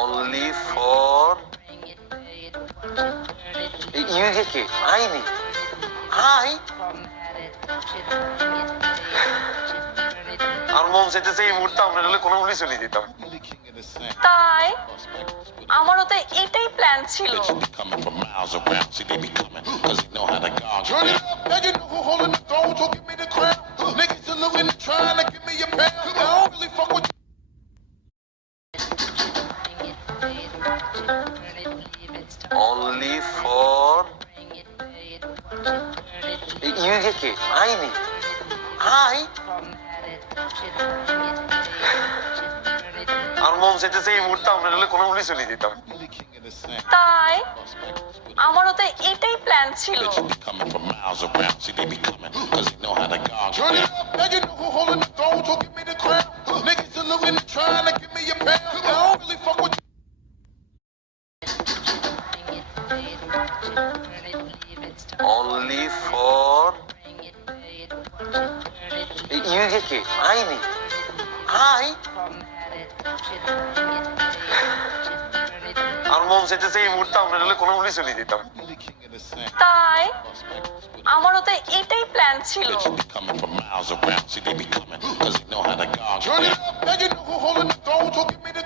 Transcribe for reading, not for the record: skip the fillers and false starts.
Only for UK কে আইনি আই আর মন চাইতেছে এই মুহূর্তে আমরা হলে কোনো মনে চলে যেতাম তাই আমারও তো এটাই প্ল্যান ছিল only for ইউকে কে আইনি আই আর মন চাইতেছে এই মুহূর্তে আমরা হলে কোনো মনে চলে যেতাম তাই আমারও তো এটাই প্ল্যান ছিল only for ইউকে কে আইনি আই আর মন চাইতেছে এই মুহূর্তে আমরা হলে কোনো মনে চলে যেতাম তাই আমারও তো এটাই প্ল্যান ছিল Turn it up, now you know who holding the throne, so give me the